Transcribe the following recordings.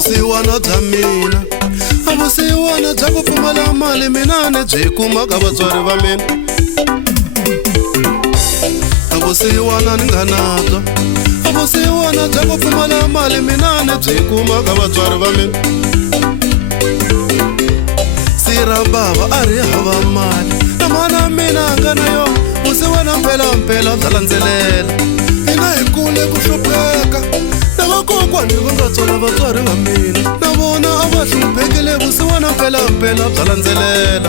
vusiwana bya mina a vusiwana bya ku pfumala mali mina ni byi kuma ka vatswari va mina a vusiwana ni nga nabyo a vusiwana bya ku pfumala mali mina ni byi kuma ka vatswari va mina sira bava a ri hava mali na mana mina a nga na yona vusiwana mpelampela bya landzelela hina hi kule ku hlupheka na vakokwani va nga tswala vatswari va mina na vona a va hluphekile vusiwana mpelampela bya landzelela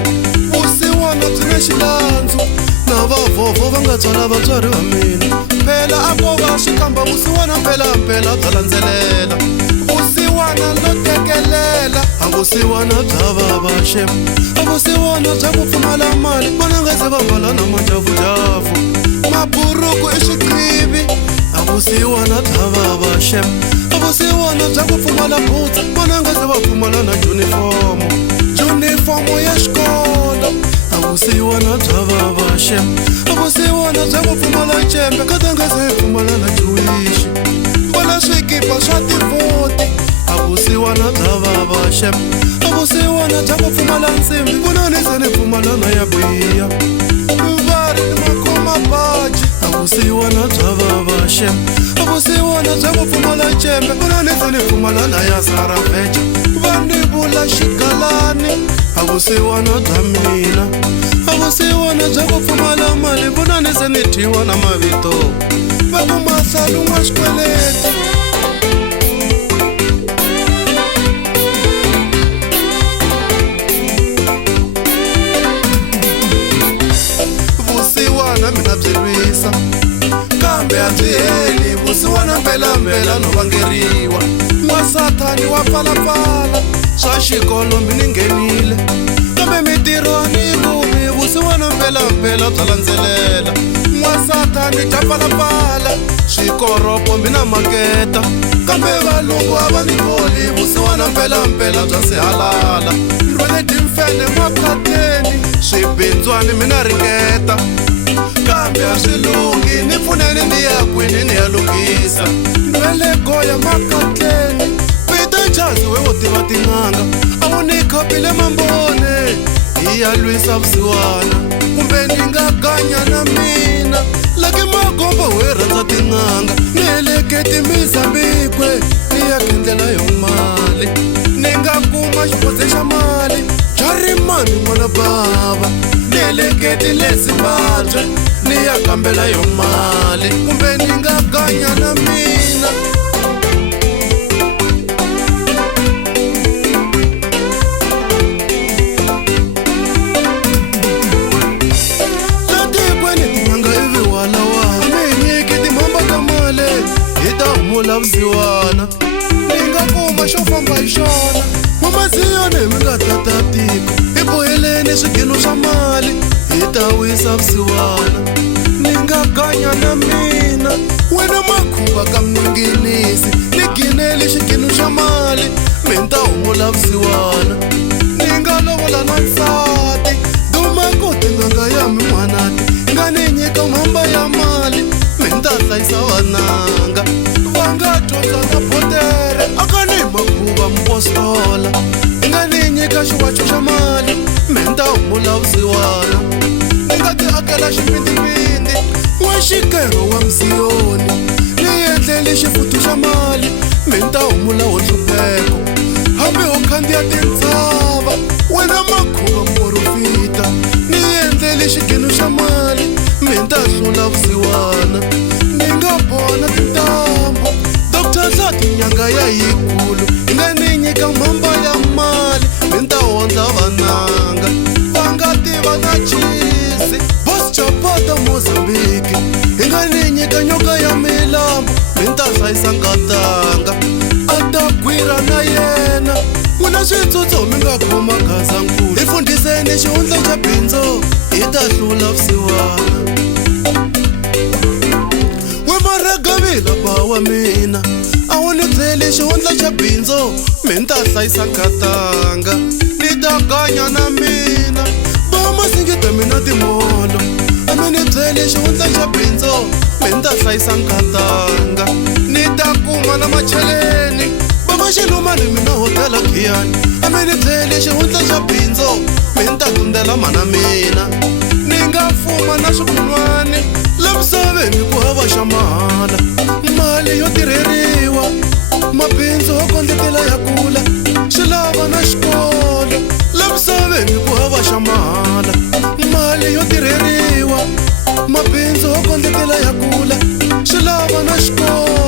vusiwana byi na xilandzu na vavhovho va nga tswala vatswari va mina phela a ko va xikamba vusiwana mpelampela bya landzelela vusiwana no tekelela a vusiwana bya vava shem a vusiwana bya ku pfumala mali vona nga se va mbala na majavujavo maburuku i swiqivi a vusiwana bya vava shem a vusiwana bya ku pfumala butsa vona nga se va pfumala na junifomo ya xikolo a vusiwana bya vava shem a vusiwana bya ku pfumala cembe kata nga se pfumala na juwishi vona swikipa swa tivoti a vusiwana bya vava shem a vusiwana bya ku pfumala nsimbi vona ni se ni pfumala na ya biya vari ni makoma baji a vusiwana bya vava shem a vusiwana bya ku pfumala cembe vona ni se ni pfumala na ya saraveja va ni vula xigalani a vusiwana bya mina a vusiwana bya ku pfumala mali vona ni se ni thyiwa na mavito va ku mahlalu n'wa xikweleti vusiwana mina byi lwisa kambe a byi heli vusiwana mpelampela no vangeriwa n'wasathani wa pfalapfala swa xikolo mi ni nghenile kambe mitirho ni kumi vusiwana mpelampela bya landzelela n'wasathani bya pfalapfala swikoropo mi na maketa kambe valungu a va ni koli vusiwana mpelampela bya sihalala rwele timfene maphateni swibindzwani mi na ringeta kambe a swi lungi ni pfuneni ni ya kwini ni ya lunghisa rwele goya makatleni pita jazi we wo tiva tin'anga a wu ni khapile mambone hi ya lwisa vusiwana kumbe ni nga ganya na mina laki magombo we rhandza tin'anga ni heleketi mizambikwe ni ya kendlela yo mali ni nga kuma xipotse xa mali jarimani n'wana bava ni heleketi le zimbabwe ni ya kambela yo mali kumbe ni nga ganya na mina la vusiwana ni nga kuma xo famba hi xona mamaziyone mi nga tata tiko hi boheleni swigino swa mali hi ta wisa vusiwana ni nga ganya na mina wena makhuva ka mninginisi ni gineli xigino xa mali mi ta humula vusiwana ni nga lovola na nsati duma ku tinganga ya mi n'wanati nga ni nyika mhamba ya mali mi ta hlayisa vananga nga dyondza na botere a ka ni makhuva mpostola i nga ni nyika xiwacho xa mali mi ta humula vusiwana ni nga ti akela xipindipindi wa xikero wa misiyoni ni endleli xifutu xa mali mi ta humula wo hlupheko hambi ho khandziya tintshava wena makhuva mporofita ni endleli xigino xa mali mi ta hlula vusiwana ni nga bona tintambu tlati nyanga ya yikulu hi nga ni nyika mhamba ya mali mi ta hondza vananga va nga tiva na chisi bos chapata mozambiki hi nga ni nyika nyoka ya milambu mi ta hlayisa nkatanga a ta gwira na yena n'wina switsotso mi nga khoma gazankulu hi fundhiseni xihundla xa bindzu hi ta hlula vusiwana we maragavila ba wa mina a wu ni byeli xihundla xa bindzu mi ta hlayisa nkatanga ni ta ganya na mina va masingita mina timolo a mi ni byeli xihundla xa bindzu mi ta hlayisa nkatanga ni ta kuma na macheleni va tshama xilumani mina hotela khiyani a mi ni tlheli xihundla xa bindzu mi ni ta tundela mana mina ni nga fuma na swikun'wani la misaveni ku hava xa mahala mali yo tirheriwa mabindzu ho kondletela ya kula swi lava na xikolo la misaveni ku hava xa mahala mali yo tirheriwa mabindzu ho kondletela ya kula swi lava na xikolo